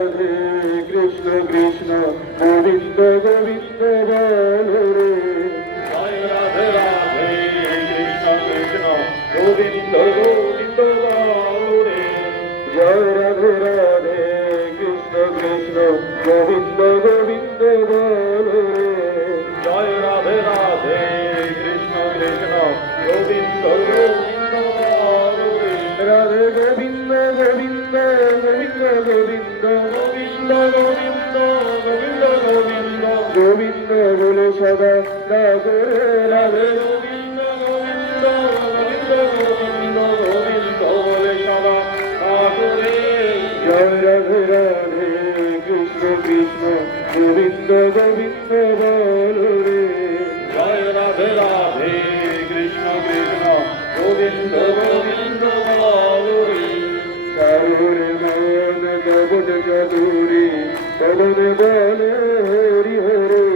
কৃষ্ণ কৃষ্ণ গোবিন্দ গোবিন্দ বলো রে। জয় রাধে রাধে কৃষ্ণ কৃষ্ণ গোবিন্দ গোবিন্দ বলো রে। জয় রাধে রাধে কৃষ্ণ কৃষ্ণ গোবিন্দ গোবিন্দ বলো রে। জয় রাধে রাধে কৃষ্ণ কৃষ্ণ গোবিন্দ গোবিন্দ বলো রে। রাধে গোবিন্দ গোবিন্দ গোবিন্দ গোবিন্দ গোবিন্দ গোবিন্দ গোবিন্দ গোবিন্দ গোবিন্দ বলে সদা ডাকরে রাধে। গোবিন্দ গোবিন্দ গোবিন্দ গোবিন্দ গোবিন্দ বলে সদা ডাকরে। জয় রাধে রাধে কৃষ্ণ কৃষ্ণ গোবিন্দ গোবিন্দ বলো রে। জয় রাধে রাধে কৃষ্ণ কৃষ্ণ গোবিন্দ গোবিন্দ বলো রে। সারুর মন কবন চতুরি কবন বল হরি হরি।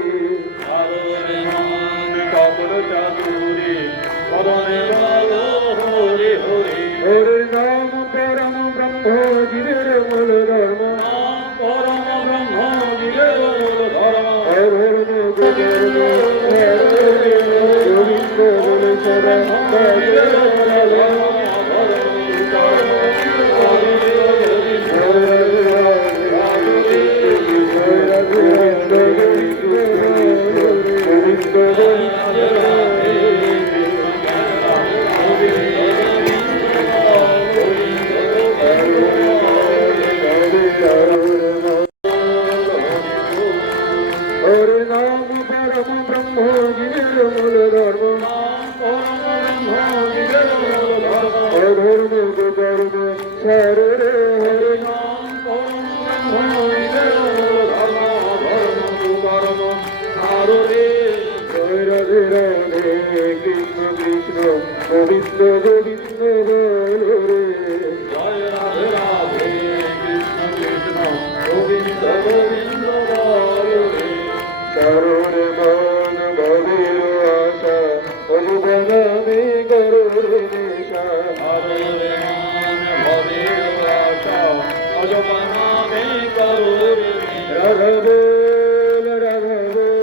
আলোরে মান কপল চাতুরি পবনে বলো হরি হরি। হরি নাম পরম ব্রহ্ম জীবের মূল ধর্ম। নাম পরম ব্রহ্ম জীবের মূল ধর্ম। অধর্ম কুকর্ম গোবিন্দ বলে সদা ডাকরে রাধে। হরে নাম পরম ব্রহ্ম জীবের মূল ধর্ম। অধর্ম কুকর্ম সারে রে হরে। জয় রাধে রাধে কৃষ্ণ কৃষ্ণ গোবিন্দ গোবিন্দ বলো রে। জয় রাধে রাধে কৃষ্ণ কৃষ্ণ গোবিন্দ গোবিন্দ বলো রে। সারুর মন ভবের আশা অজুবনামে করো রে নেশা। আলোরে মান ভবের আশা অজপানামে করো রে। রাধা বল রাধা বল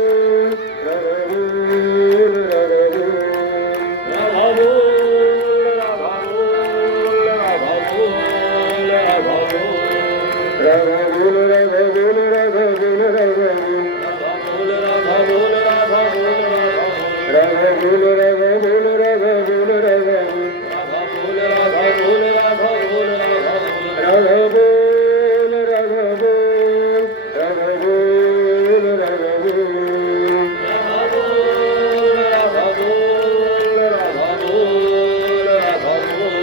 রাধা বল রাধা বল। রাধা বল রাধা বল রাধা বল রাধা বল। রাধা বল রাধা বল রাধা বল রাধা বল। রাধা বল রাধা বল রাধা বল রাধা রাধা বল। বল রাধা বল রাধা বল রাধা বল। রাধা বল রাধা বল রাধা বল রাধা বল। রাধা বল রাধা বল রাধা বল রাধা বল।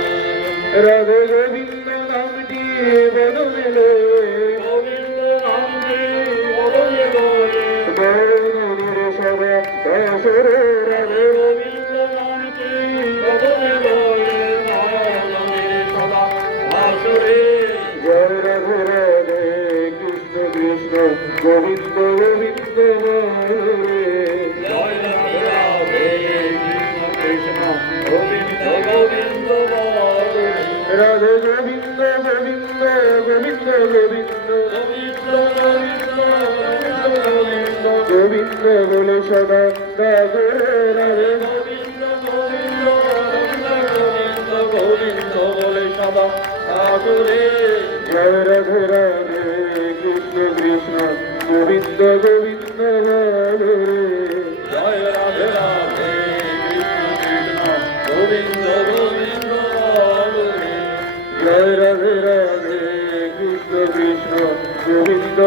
রাধে গোবিন্দ নামটি বদলে বর্ণনের সদা দাসরে রাধে। জয় রাধে রাধে কৃষ্ণ কৃষ্ণ গোবিন্দ গোবিন্দ বলো রে। রাধে গোবিন্দ গোবিন্দ গোবিন্দ গোবিন্দ গোবিন্দ বলে সদা ডাকরে রাধে। জয় রাধে রাধে কৃষ্ণ কৃষ্ণ গোবিন্দ গোবিন্দ বলো রে। জয় রাধে রাধে কৃষ্ণ কৃষ্ণ গোবিন্দ গোবিন্দ বলো রে। জয় রাধে রাধে কৃষ্ণ কৃষ্ণ গোবিন্দ